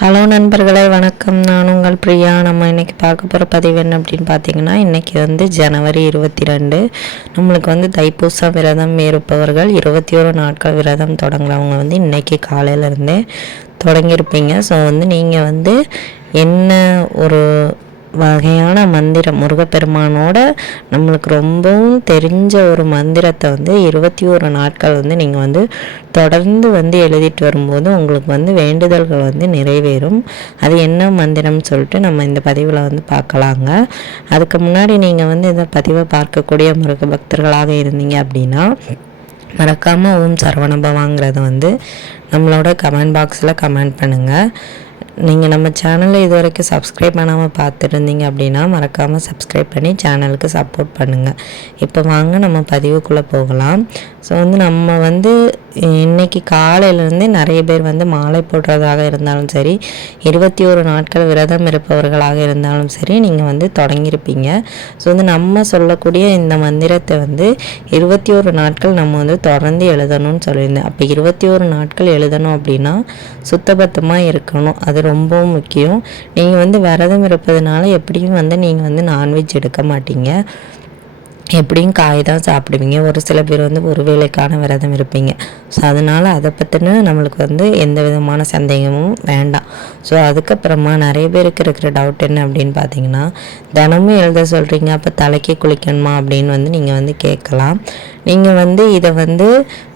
Hello நண்பர்களே வணக்கம். நான் உங்கள் பிரியா. நம்ம இன்றைக்கி பார்க்க போகிற பதிவு என்ன அப்படின்னு பார்த்தீங்கன்னா இன்றைக்கி வந்து ஜனவரி இருபத்தி ரெண்டு நம்மளுக்கு வந்து தைப்பூசம் விரதம் இருப்பவர்கள் இருபத்தி ஒரு நாட்கள் விரதம் தொடங்குறவங்க வந்து இன்றைக்கி காலையிலேருந்தே தொடங்கியிருப்பீங்க. ஸோ வந்து நீங்கள் வந்து என்ன ஒரு வகையான மந்திரம். முருகப்பெருமானோட நம்மளுக்கு ரொம்பவும் தெரிஞ்ச ஒரு மந்திரத்தை வந்து இருபத்தி ஒரு நாட்கள் வந்து நீங்கள் வந்து தொடர்ந்து வந்து எழுதிட்டு வரும்போது உங்களுக்கு வந்து வேண்டுதல்கள் வந்து நிறைவேறும். அது என்ன மந்திரம்னு சொல்லிட்டு நம்ம இந்த பதிவில் வந்து பார்க்கலாங்க. அதுக்கு முன்னாடி நீங்கள் வந்து இந்த பதிவை பார்க்கக்கூடிய முருக பக்தர்களாக இருந்தீங்க அப்படின்னா மறக்காமல் ஓம் சரவணபவாங்கிறத வந்து நம்மளோட கமெண்ட் பாக்ஸில் கமெண்ட் பண்ணுங்கள் நீங்கள் நம்ம சேனலை இது வரைக்கும் சப்ஸ்கிரைப் பண்ணாமல் பார்த்துருந்தீங்க அப்படின்னா மறக்காமல் சப்ஸ்கிரைப் பண்ணி சேனலுக்கு சப்போர்ட் பண்ணுங்கள் இப்போ வாங்க நம்ம பதிவுக்குள்ளே போகலாம். ஸோ வந்து நம்ம வந்து இன்னைக்கு காலையிலேருந்தே நிறைய பேர் வந்து மாலை போடுறதாக இருந்தாலும் சரி இருபத்தி ஒரு நாட்கள் விரதம் இருப்பவர்களாக இருந்தாலும் சரி நீங்கள் வந்து தொடங்கியிருப்பீங்க. ஸோ வந்து நம்ம சொல்லக்கூடிய இந்த மந்திரத்தை வந்து இருபத்தி ஒரு நாட்கள் நம்ம வந்து தொடர்ந்து எழுதணும்னு சொல்லியிருந்தேன். அப்போ இருபத்தி ஒரு நாட்கள் எழுதணும் அப்படின்னா சுத்தபத்தமாக இருக்கணும். அது ரொம்பவும் முக்கியம். நீங்கள் வந்து விரதம் இருப்பதுனால எப்படியும் வந்து நீங்கள் வந்து நான்வெஜ் எடுக்க மாட்டீங்க. எப்படியும் காய் தான் சாப்பிடுவீங்க. ஒரு சில பேர் வந்து ஒரு வேலைக்கான விரதம் இருப்பீங்க. ஸோ அதனால் அதை பற்றின நம்மளுக்கு வந்து எந்த விதமான சந்தேகமும் வேண்டாம். ஸோ அதுக்கப்புறமா நிறைய பேருக்கு இருக்கிற டவுட் என்ன அப்படின்னு பார்த்தீங்கன்னா தினமும் எழுத சொல்கிறீங்க அப்போ தலைக்கு குளிக்கணுமா அப்படின்னு வந்து நீங்கள் வந்து கேட்கலாம். நீங்கள் வந்து இதை வந்து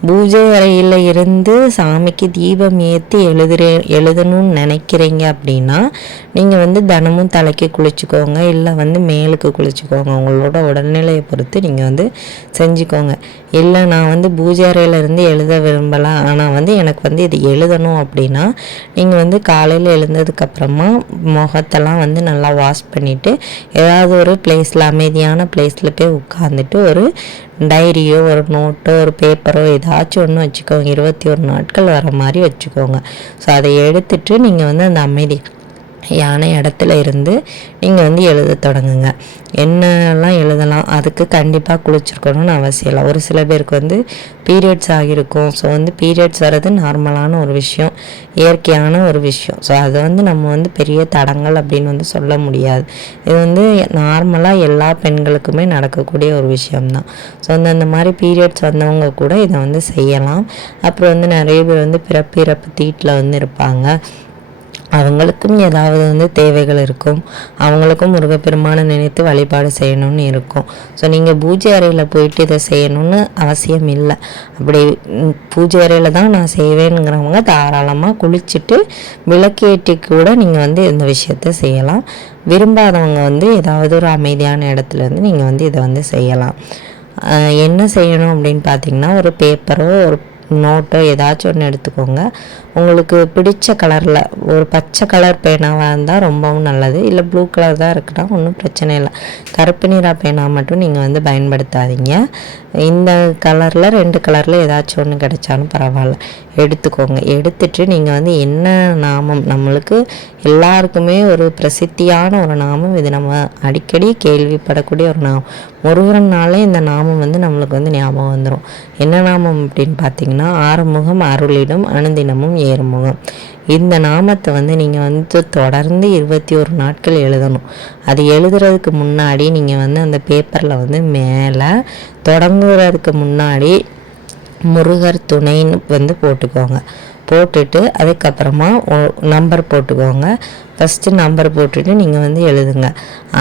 பூஜை அறையில் இருந்து சாமிக்கு தீபம் ஏற்றி எழுதுற எழுதணும்னு நினைக்கிறீங்க அப்படின்னா நீங்கள் வந்து தினமும் தலைக்கு குளிச்சுக்கோங்க. இல்லை வந்து மேலுக்கு குளிச்சுக்கோங்க. உங்களோட உடல்நிலையை பொறுத்து நீங்கள் வந்து செஞ்சுக்கோங்க. இல்லை நான் வந்து பூஜை அறையிலேருந்து எழுத விரும்பலாம் ஆனால் வந்து எனக்கு வந்து இது எழுதணும் அப்படின்னா நீங்கள் வந்து காலையில் எழுந்ததுக்கப்புறமா முகத்தெல்லாம் வந்து நல்லா வாஷ் பண்ணிவிட்டு ஏதாவது ஒரு பிளேஸில் அமைதியான பிளேஸில் போய் உட்காந்துட்டு ஒரு டைரியோ ஒரு நோட்டோ ஒரு பேப்பரோ ஏதாச்சும் ஒன்று வச்சுக்கோங்க. இருபத்தி ஒரு நாட்கள் வர மாதிரி வச்சுக்கோங்க. ஸோ அதை எடுத்துட்டு நீங்கள் வந்து அந்த அமைதி யானை இடத்துல இருந்து நீங்கள் வந்து எழுத தொடங்குங்க. என்னெல்லாம் எழுதலாம்? அதுக்கு கண்டிப்பாக குளிச்சிருக்கணும்னு அவசியம் இல்லை. ஒரு சில பேருக்கு வந்து பீரியட்ஸ் ஆகியிருக்கும். ஸோ வந்து பீரியட்ஸ் வர்றது நார்மலான ஒரு விஷயம். இயற்கையான ஒரு விஷயம். ஸோ அதை வந்து நம்ம வந்து பெரிய தடங்கள் அப்படின்னு வந்து சொல்ல முடியாது. இது வந்து நார்மலாக எல்லா பெண்களுக்குமே நடக்கக்கூடிய ஒரு விஷயம்தான். ஸோ வந்து அந்த மாதிரி பீரியட்ஸ் வந்தவங்க கூட இதை வந்து செய்யலாம். அப்புறம் வந்து நிறைய பேர் வந்து பிறப்பிறப்பு தீட்டில் வந்து இருப்பாங்க. அவங்களுக்கும் ஏதாவது வந்து தேவைகள் இருக்கும். அவங்களுக்கும் முருகப்பெருமானை நினைத்து வழிபாடு செய்யணும்னு இருக்கும். ஸோ நீங்கள் பூஜை அறையில் போயிட்டு இதை செய்யணும்னு அவசியம் இல்லை. அப்படி பூஜை அறையில் தான் நான் செய்வேனுங்கிறவங்க தாராளமாக குளிச்சுட்டு விளக்கேற்றி கூட நீங்கள் வந்து இந்த விஷயத்த செய்யலாம். விரும்பாதவங்க வந்து ஏதாவது ஒரு அமைதியான இடத்துல வந்து நீங்கள் வந்து இதை வந்து செய்யலாம். என்ன செய்யணும் அப்படின்னு பார்த்தீங்கன்னா ஒரு பேப்பரோ ஒரு நோட்டோ ஏதாச்சும் ஒன்று எடுத்துக்கோங்க. உங்களுக்கு பிடிச்ச கலரில் ஒரு பச்சை கலர் பேனாவாக இருந்தால் ரொம்பவும் நல்லது. இல்லை ப்ளூ கலர் தான் இருக்குன்னா ஒன்றும் பிரச்சனை இல்லை. கருப்பு நிறா பேனா மட்டும் நீங்கள் வந்து பயன்படுத்தாதீங்க. இந்த கலரில் ரெண்டு கலரில் ஏதாச்சும் ஒன்று கிடைச்சாலும் பரவாயில்ல. எடுத்துக்கோங்க. எடுத்துட்டு நீங்கள் வந்து என்ன நாமம் நம்மளுக்கு எல்லாருக்குமே ஒரு பிரசித்தியான ஒரு நாமம். இது நம்ம அடிக்கடி கேள்விப்படக்கூடிய ஒரு நாமம். முருகன்னாலே இந்த நாமம் வந்து நம்மளுக்கு வந்து ஞாபகம் வந்துடும் என்ன நாமம் அப்படின்னு பார்த்தீங்கன்னா ஆறுமுகம் அருளிடம் அனுதினமும் ஏறுமுகம். இந்த நாமத்தை வந்து நீங்கள் வந்து தொடர்ந்து இருபத்தி ஒரு நாட்கள் எழுதணும். அது எழுதுறதுக்கு முன்னாடி நீங்கள் வந்து அந்த பேப்பரில் வந்து மேலே தொடங்குறதுக்கு முன்னாடி முருகர் துணைன்னு வந்து போட்டுக்கோங்க. போட்டுட்டு அதுக்கப்புறமா நம்பர் போட்டுக்கோங்க. ஃபஸ்ட்டு நம்பர் போட்டுட்டு நீங்கள் வந்து எழுதுங்க.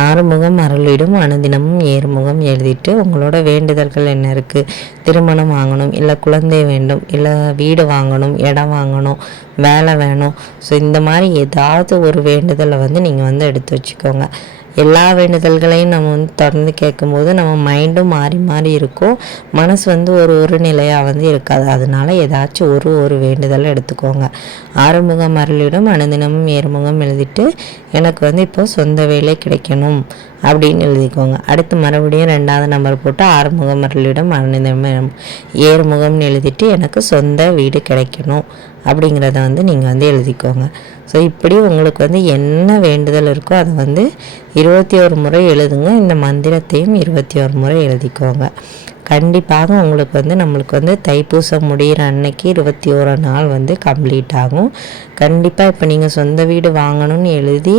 ஆறுமுகம் அருளிடும் அனுதினமும் ஏறுமுகம் எழுதிட்டு உங்களோட வேண்டுதல்கள் என்ன இருக்குது திருமணம் வாங்கணும் இல்லை குழந்தை வேண்டும் இல்லை வீடு வாங்கணும் இடம் வாங்கணும் வேலை வேணும். ஸோ இந்த மாதிரி ஏதாவது ஒரு வேண்டுதலை வந்து நீங்கள் வந்து எடுத்து வச்சுக்கோங்க. எல்லா வேண்டுதல்களையும் நம்ம வந்து தொடர்ந்து கேட்கும்போது நம்ம மைண்டும் மாறி மாறி இருக்கும். மனசு வந்து ஒரு ஒரு நிலையாக வந்து இருக்காது. அதனால ஏதாச்சும் ஒரு ஒரு வேண்டுதல் எடுத்துக்கோங்க. ஆறுமுகம் அருளிடம் அனுதினமும் ஏறுமுகம் எழுதிட்டு எனக்கு வந்து இப்போ சொந்த வேலை கிடைக்கணும் அப்படின்னு எழுதிக்கோங்க. அடுத்து மறுபடியும் ரெண்டாவது நம்பர் போட்டு ஆறுமுகம் அருளிடம் அனுதினமும் ஏறுமுகம்னு எழுதிட்டு எனக்கு சொந்த வீடு கிடைக்கணும் அப்படிங்கிறத வந்து நீங்கள் வந்து எழுதிக்கோங்க. ஸோ இப்படி உங்களுக்கு வந்து என்ன வேண்டுதல் இருக்கோ அதை வந்து இருபத்தி ஒரு முறை எழுதுங்க. இந்த மந்திரத்தையும் இருபத்தி ஒரு முறை எழுதிக்கோங்க. கண்டிப்பாக உங்களுக்கு வந்து நம்மளுக்கு வந்து தைப்பூசம் முடிகிற அன்னைக்கு இருபத்தி ஒரு நாள் வந்து கம்ப்ளீட் ஆகும். கண்டிப்பாக இப்போ நீங்கள் சொந்த வீடு வாங்கணும்னு எழுதி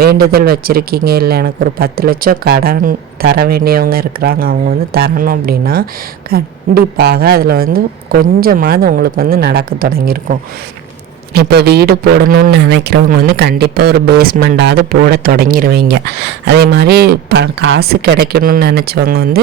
வேண்டுதல் வச்சுருக்கீங்க. இல்லை எனக்கு ஒரு பத்து லட்சம் கடன் தர வேண்டியவங்க இருக்கிறாங்க. அவங்க வந்து தரணும் அப்படின்னா கண்டிப்பாக அதில் வந்து கொஞ்சமாவது உங்களுக்கு வந்து நடக்க தொடங்கியிருக்கும். இப்போ வீடு போடணும்னு நினைக்கிறவங்க வந்து கண்டிப்பாக ஒரு பேஸ்மெண்ட்டாவது போட தொடங்கிடுவீங்க அதே மாதிரி ப காசு கிடைக்கணும்னு நினச்சவங்க வந்து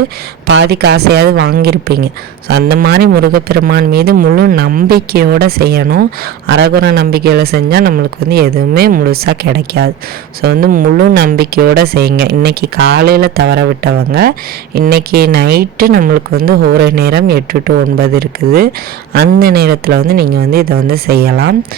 பாதி காசையாவது வாங்கியிருப்பீங்க. ஸோ அந்த மாதிரி முருகப்பெருமான் மீது முழு நம்பிக்கையோடு செய்யணும். அரகுர நம்பிக்கையில் செஞ்சால் நம்மளுக்கு வந்து எதுவுமே முழுசாக கிடைக்காது. ஸோ வந்து முழு நம்பிக்கையோடு செய்யுங்க. இன்றைக்கி காலையில் தவற விட்டவங்க இன்றைக்கி நைட்டு நம்மளுக்கு வந்து ஒரு நேரம் எட்டு டு ஒன்பது இருக்குது. அந்த நேரத்தில் வந்து நீங்கள் வந்து இதை வந்து செய்யலாம்.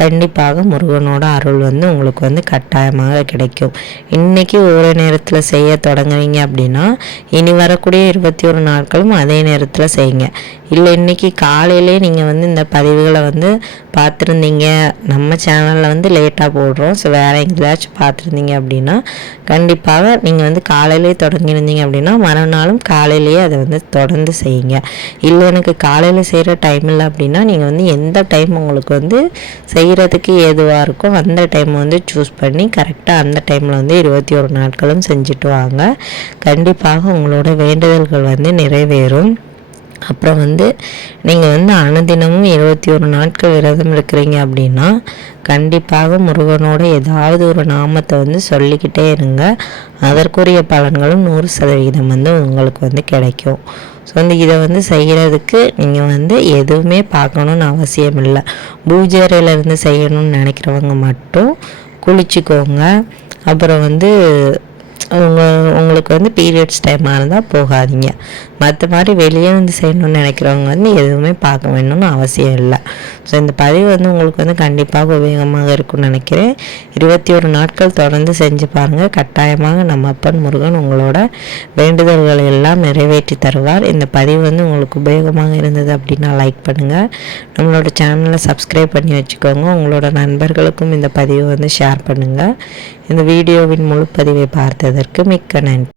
கண்டிப்பாக முருகனோட அருள் வந்து உங்களுக்கு வந்து கட்டாயமாக கிடைக்கும். இன்றைக்கி ஒரு நேரத்தில் செய்ய தொடங்குவீங்க அப்படின்னா இனி வரக்கூடிய இருபத்தி ஒரு நாட்களும் அதே நேரத்தில் செய்யுங்க. இல்லை இன்றைக்கி காலையிலே நீங்கள் வந்து இந்த பதிவுகளை வந்து பார்த்துருந்தீங்க. நம்ம சேனலில் வந்து லேட்டாக போடுறோம். ஸோ வேறு எங்கேயாச்சும் பார்த்துருந்தீங்க அப்படின்னா கண்டிப்பாக நீங்கள் வந்து காலையிலே தொடங்கியிருந்தீங்க அப்படின்னா மறுநாளும் காலையிலேயே அதை வந்து தொடர்ந்து செய்யுங்க. இல்லை எனக்கு காலையில் செய்கிற டைம் இல்லை அப்படின்னா நீங்கள் வந்து எந்த டைம் உங்களுக்கு வந்து செய் செய்கிறதுக்கு ஏதுவாக இருக்கோ அந்த டைம் வந்து சூஸ் பண்ணி கரெக்டாக அந்த டைமில் வந்து இருபத்தி ஒரு நாட்களும் செஞ்சுட்டு வாங்க. கண்டிப்பாக உங்களோட வேண்டுதல்கள் வந்து நிறைவேறும். அப்புறம் வந்து நீங்கள் வந்து அனுதினமும் இருபத்தி ஒரு நாட்கள் விரதம் இருக்கிறீங்க அப்படின்னா கண்டிப்பாக முருகனோட ஏதாவது ஒரு நாமத்தை வந்து சொல்லிக்கிட்டே இருங்க. அதற்குரிய பலன்களும் நூறு சதவீதம் வந்து உங்களுக்கு வந்து கிடைக்கும். ஸோ வந்து இதை வந்து செய்கிறதுக்கு நீங்கள் வந்து எதுவுமே பார்க்கணுன்னு அவசியம் இல்லை பூஜைறையிலேருந்து செய்யணும்னு நினைக்கிறவங்க மட்டும் குளிச்சுக்கோங்க. அப்புறம் வந்து உங்கள் உங்களுக்கு வந்து பீரியட்ஸ் டைமாக இருந்தால் போகாதீங்க. மற்ற மாதிரி வெளியே வந்து செய்யணும்னு நினைக்கிறவங்க வந்து எதுவுமே பார்க்க வேணும்னு அவசியம் இல்லை. ஸோ இந்த பதிவு வந்து உங்களுக்கு வந்து கண்டிப்பாக உபயோகமாக இருக்கும்னு நினைக்கிறேன். இருபத்தி ஒரு நாட்கள் தொடர்ந்து செஞ்சு பாருங்கள் கட்டாயமாக நம்ம அப்பன் முருகன் உங்களோட வேண்டுதல்களை எல்லாம் நிறைவேற்றி தருவார். இந்த பதிவு வந்து உங்களுக்கு உபயோகமாக இருந்தது அப்படின்னா லைக் பண்ணுங்கள் நம்மளோட சேனலை சப்ஸ்கிரைப் பண்ணி வச்சுக்கோங்க. உங்களோட நண்பர்களுக்கும் இந்த பதிவை வந்து ஷேர் பண்ணுங்கள் இந்த வீடியோவின் முழு பதிவை பார்த்ததற்கு மிக்க நன்றி.